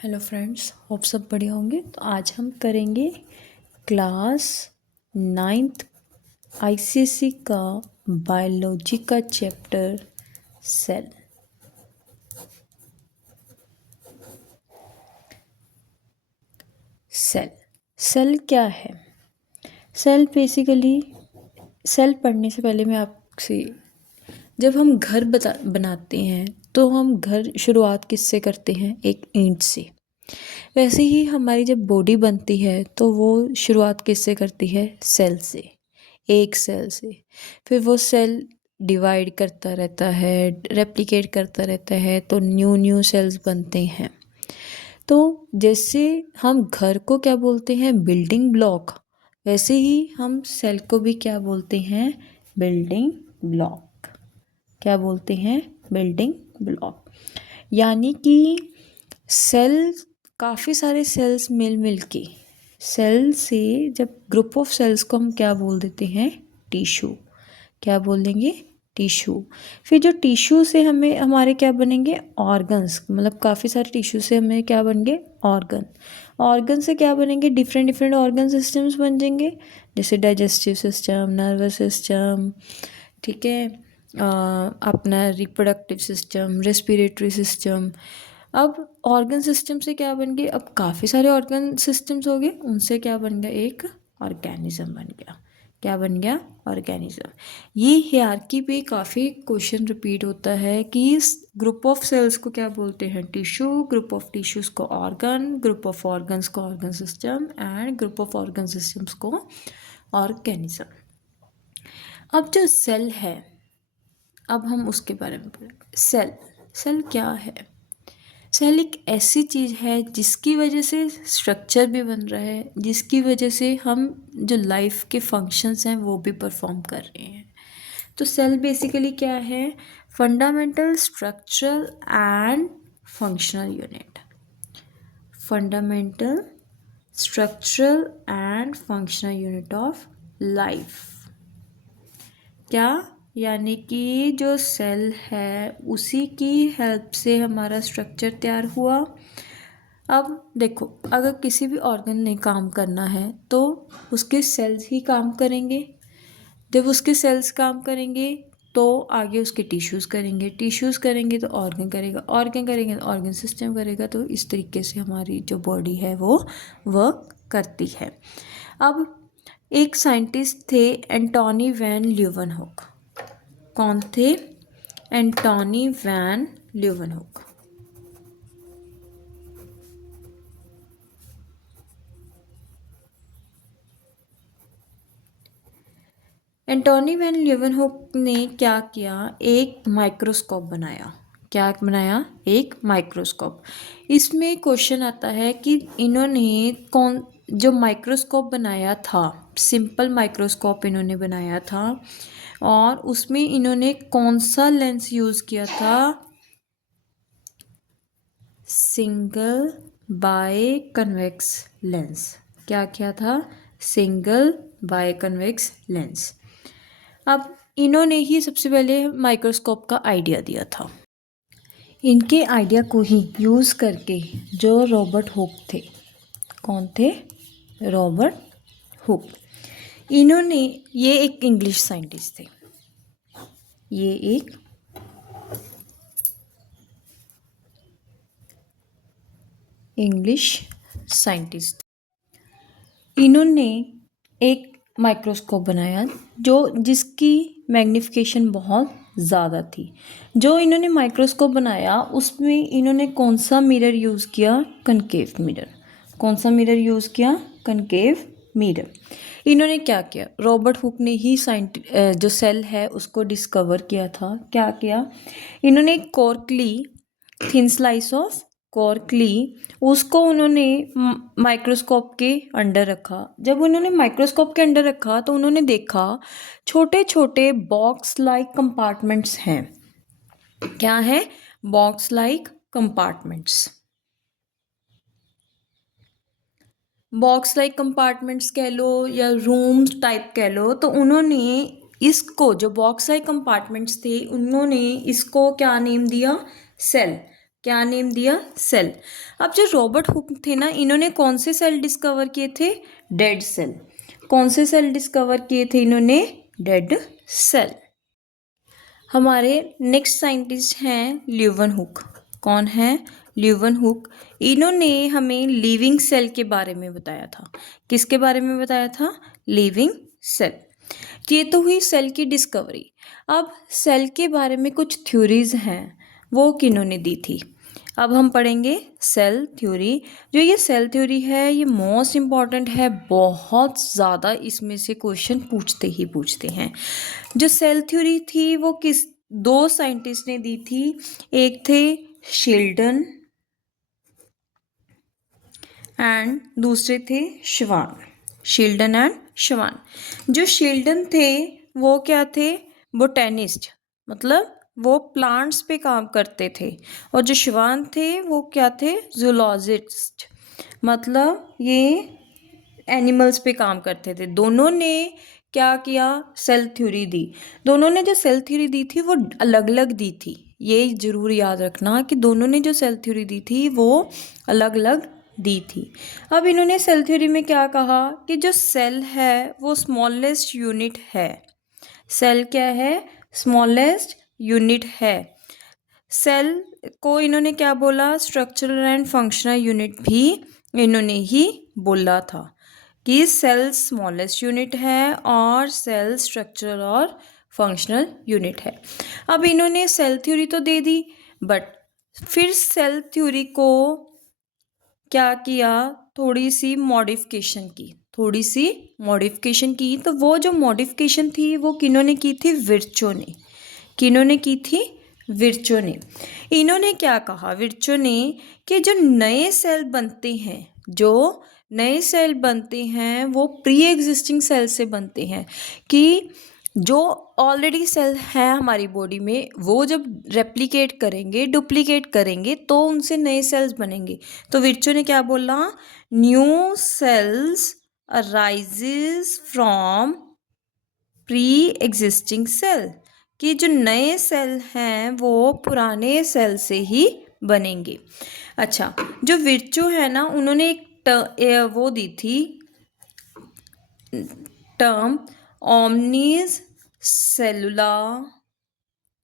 Hello friends, hope सब बढ़िया होंगे। तो आज हम करेंगे क्लास 9th आईसीएसई का बायोलॉजी का चैप्टर सेल। सेल क्या है? सेल बेसिकली, सेल पढ़ने से पहले मैं आपसे, जब हम घर बनाते हैं तो हम घर शुरुआत किससे करते हैं? एक ईंट से। वैसे ही हमारी जब बॉडी बनती है तो वो शुरुआत किससे करती है? सेल से, एक सेल से। फिर वो सेल डिवाइड करता रहता है, रेप्लिकेट करता रहता है, तो न्यू न्यू सेल्स बनते हैं। तो जैसे हम घर को क्या बोलते हैं? Building block. वैसे ही हम सेल को भी क्या बोलते हैं? Building block. क्या बोलते हैं? Building block. यानी कि सेल, काफ़ी सारे सेल्स मिल के, सेल से जब ग्रुप ऑफ सेल्स को हम क्या बोल देते हैं? टिश्यू। क्या बोल देंगे? टिश्यू। फिर जो टिश्यू से हमें हमारे क्या बनेंगे? ऑर्गन्स। मतलब काफ़ी सारे टिश्यू से हमें क्या बन गए? ऑर्गन। ऑर्गन से क्या बनेंगे? डिफरेंट डिफरेंट ऑर्गन सिस्टम्स बन जाएंगे, जैसे डाइजेस्टिव सिस्टम, नर्वस सिस्टम, ठीक है, अपना रिप्रोडक्टिव सिस्टम, रेस्पिरेटरी सिस्टम। अब ऑर्गन सिस्टम से क्या बन गए? अब काफ़ी सारे ऑर्गन सिस्टम्स हो गए, उनसे क्या बन गया? एक ऑर्गेनिज्म बन गया। क्या बन गया? ऑर्गेनिज्म। ये हियरार्की पे काफ़ी क्वेश्चन रिपीट होता है कि इस ग्रुप ऑफ सेल्स को क्या बोलते हैं? टिश्यू। ग्रुप ऑफ टिश्यूज को ऑर्गन, ग्रुप ऑफ ऑर्गन्स को organ system, and group of organ systems को ऑर्गेनिज्म। अब जो सेल है, अब हम उसके बारे में पढ़ेंगे। सेल, सेल क्या है? सेल एक ऐसी चीज़ है जिसकी वजह से स्ट्रक्चर भी बन रहा है, जिसकी वजह से हम जो लाइफ के फंक्शंस हैं वो भी परफॉर्म कर रहे हैं। तो सेल बेसिकली क्या है? Fundamental structural and functional unit. Fundamental structural and functional unit of life. क्या? यानी कि जो सेल है उसी की हेल्प से हमारा स्ट्रक्चर तैयार हुआ। अब देखो, अगर किसी भी ऑर्गन ने काम करना है तो उसके सेल्स ही काम करेंगे। जब उसके सेल्स काम करेंगे तो आगे उसके टिश्यूज़ करेंगे, टिश्यूज़ करेंगे तो ऑर्गन करेगा, ऑर्गन करेंगे तो ऑर्गन सिस्टम करेगा। तो इस तरीके से हमारी जो बॉडी है वो वर्क करती है। अब एक साइंटिस्ट थे, एंटोनी वैन ल्यूवेनहुक। कौन थे? Antonie van Leeuwenhoek. Antonie van Leeuwenhoek ने क्या किया? एक माइक्रोस्कोप बनाया। क्या बनाया? एक माइक्रोस्कोप। इसमें क्वेश्चन आता है कि इन्होंने कौन, जो माइक्रोस्कोप बनाया था, सिंपल माइक्रोस्कोप इन्होंने बनाया था, और उसमें इन्होंने कौन सा लेंस यूज़ किया था? Single biconvex lens. क्या किया था? Single biconvex lens. अब इन्होंने ही सबसे पहले माइक्रोस्कोप का आइडिया दिया था। इनके आइडिया को ही यूज़ करके जो रॉबर्ट हुक थे, कौन थे? Robert Hooke. इन्होंने, ये एक इंग्लिश साइंटिस्ट थे, ये एक इंग्लिश साइंटिस्ट। इन्होंने एक माइक्रोस्कोप बनाया जो, जिसकी मैग्नीफिकेशन बहुत ज़्यादा थी। जो इन्होंने माइक्रोस्कोप बनाया उसमें इन्होंने कौन सा मिरर यूज़ किया? Concave mirror. कौन सा मिरर यूज़ किया? Concave mirror. इन्होंने क्या किया? रॉबर्ट हुक ने ही जो सेल है उसको डिस्कवर किया था। क्या किया? इन्होंने एक कॉर्क ली, थिन स्लाइस ऑफ कॉर्क ली, उसको उन्होंने माइक्रोस्कोप के अंडर रखा। जब उन्होंने माइक्रोस्कोप के अंडर रखा तो उन्होंने देखा छोटे छोटे बॉक्स लाइक कंपार्टमेंट्स हैं। क्या है? Box like compartments. Box like compartments कह लो या रूम्स टाइप कह लो। तो उन्होंने इसको, जो बॉक्स लाइक कंपार्टमेंट्स थे, उन्होंने इसको क्या नेम दिया? सेल। क्या नेम दिया? सेल। अब जो रॉबर्ट हुक थे ना, इन्होंने कौन से सेल डिस्कवर किए थे? Dead cell. कौन से सेल डिस्कवर किए थे इन्होंने? Dead cell. हमारे नेक्स्ट साइंटिस्ट हैं ल्यूवन हुक। कौन है? Leeuwenhoek. इन्होंने हमें लिविंग सेल के बारे में बताया था। किसके बारे में बताया था? Living cell. ये तो हुई सेल की डिस्कवरी। अब सेल के बारे में कुछ थ्योरीज हैं, वो किन्होंने दी थी? अब हम पढ़ेंगे सेल थ्योरी। जो ये सेल थ्योरी है, ये मोस्ट इम्पॉर्टेंट है, बहुत ज़्यादा इसमें से क्वेश्चन पूछते ही पूछते हैं। जो सेल थ्योरी थी वो किस दो साइंटिस्ट ने दी थी? एक थे शेल्डन एंड दूसरे थे श्वान। शेल्डन एंड श्वान। जो शेल्डन थे वो क्या थे? बोटेनिस्ट, मतलब वो प्लांट्स पे काम करते थे। और जो श्वान थे वो क्या थे? जूलॉजिस्ट, मतलब ये एनिमल्स पे काम करते थे। दोनों ने क्या किया? सेल थ्योरी दी। दोनों ने जो सेल थ्योरी दी थी वो अलग अलग दी थी। ये ज़रूर याद रखना कि दोनों ने जो सेल थ्योरी दी थी वो अलग अलग दी थी। अब इन्होंने सेल थ्योरी में क्या कहा कि जो सेल है वो स्मॉलेस्ट यूनिट है। सेल क्या है? स्मॉलेस्ट यूनिट है। सेल को इन्होंने क्या बोला? स्ट्रक्चरल एंड फंक्शनल यूनिट भी इन्होंने ही बोला था कि सेल स्मॉलेस्ट यूनिट है और सेल स्ट्रक्चरल और फंक्शनल यूनिट है। अब इन्होंने सेल थ्योरी तो दे दी, बट फिर सेल थ्योरी को क्या किया? थोड़ी सी मॉडिफिकेशन की। तो वो जो मॉडिफिकेशन थी वो किन्होंने की थी? विर्चो ने। किन्होंने की थी? विर्चो ने। इन्होंने क्या कहा विर्चो ने कि जो नए सेल बनते हैं वो प्री एग्जिस्टिंग सेल से बनते हैं। कि जो ऑलरेडी सेल है हमारी बॉडी में वो जब रेप्लिकेट करेंगे, डुप्लीकेट करेंगे तो उनसे नए सेल्स बनेंगे। तो विर्चो ने क्या बोला? New cells arises from pre existing cell. कि जो नए सेल हैं वो पुराने सेल से ही बनेंगे। अच्छा, जो विर्चो है ना, उन्होंने एक वो दी थी टर्म, ओमनीज सेलुला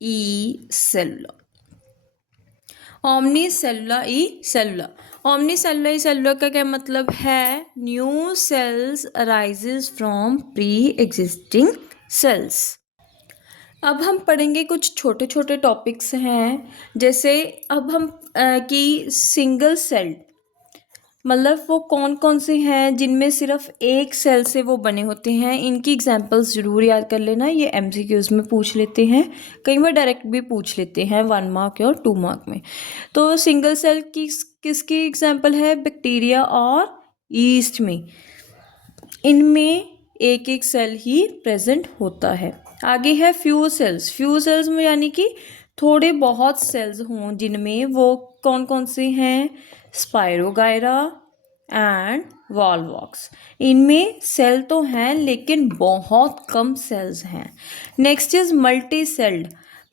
ई सेलुला। ओमनी सेलुला ई सेलुला। ओमनी सेलुला ई सेलुला का क्या मतलब है? New cells arises from pre existing cells. अब हम पढ़ेंगे कुछ छोटे छोटे टॉपिक्स हैं, जैसे अब हम कि सिंगल सेल मतलब वो कौन कौन से हैं जिनमें सिर्फ एक सेल से वो बने होते हैं। इनकी एग्जांपल्स ज़रूर याद कर लेना, ये एमसीक्यूज़ में पूछ लेते हैं, कई बार डायरेक्ट भी पूछ लेते हैं 1 मार्क और 2 मार्क में। तो सिंगल सेल की किसकी एग्जांपल है? बैक्टीरिया और यीस्ट में। इनमें एक एक सेल ही प्रेजेंट होता है। आगे है फ्यू सेल्स में यानी कि थोड़े बहुत सेल्स हों जिनमें वो कौन कौन से हैं? Spirogyra and Volvox. इनमें सेल तो हैं लेकिन बहुत कम सेल्स हैं। नेक्स्ट इज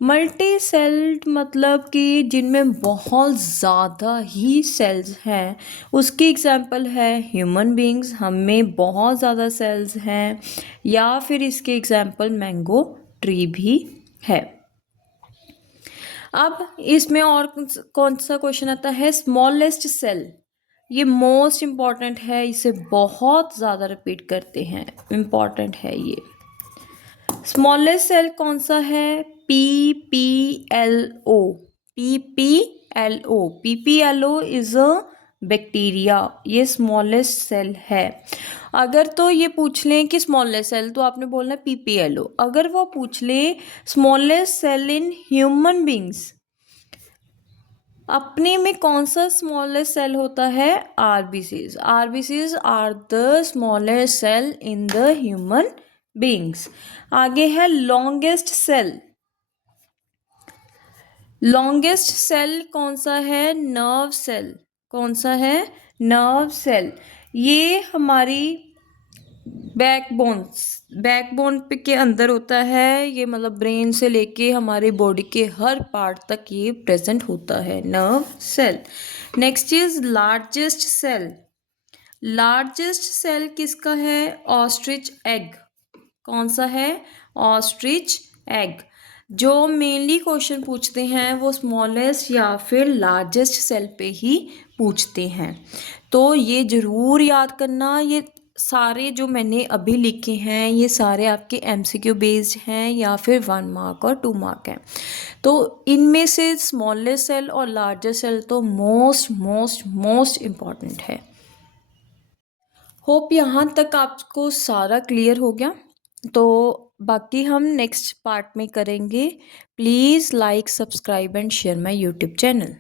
मल्टी सेल्ड मतलब कि जिनमें बहुत ज़्यादा ही सेल्स हैं। उसकी एग्जांपल है ह्यूमन बींग्स, हमें बहुत ज़्यादा सेल्स हैं। या फिर इसके एग्जांपल मैंगो ट्री भी है। अब इसमें और कौन सा क्वेश्चन आता है? Smallest cell. ये मोस्ट इम्पॉर्टेंट है, इसे बहुत ज़्यादा रिपीट करते हैं, इम्पॉर्टेंट है ये। स्मॉलेस्ट सेल कौन सा है? PPLO। PPLO is a bacteria, ये स्मॉलेस्ट सेल है। अगर तो ये पूछ लें कि स्मॉलेस्ट सेल, तो आपने बोलना PPLO। अगर वो पूछ ले smallest cell in human beings, अपने में कौन सा स्मॉलेस्ट सेल होता है? RBCs are the smallest cell in the human beings. आगे है लॉन्गेस्ट सेल कौन सा है? Nerve cell. कौन सा है? Nerve cell. ये हमारी बैकबोन पे के अंदर होता है ये, मतलब ब्रेन से लेके हमारे बॉडी के हर पार्ट तक ये प्रेजेंट होता है, nerve cell. Next is largest cell. Largest cell किसका है? Ostrich egg. कौन सा है? Ostrich egg. जो मेनली क्वेश्चन पूछते हैं वो स्मॉलेस्ट या फिर लार्जेस्ट सेल पे ही पूछते हैं, तो ये ज़रूर याद करना। ये सारे जो मैंने अभी लिखे हैं ये सारे आपके एमसीक्यू बेस्ड हैं या फिर 1 मार्क और 2 मार्क हैं। तो इनमें से स्मॉलेस्ट सेल और लार्जेस्ट सेल तो मोस्ट मोस्ट मोस्ट इम्पॉर्टेंट है। होप यहाँ तक आपको सारा क्लियर हो गया। तो बाकी हम नेक्स्ट पार्ट में करेंगे। Please like, subscribe and share my YouTube channel.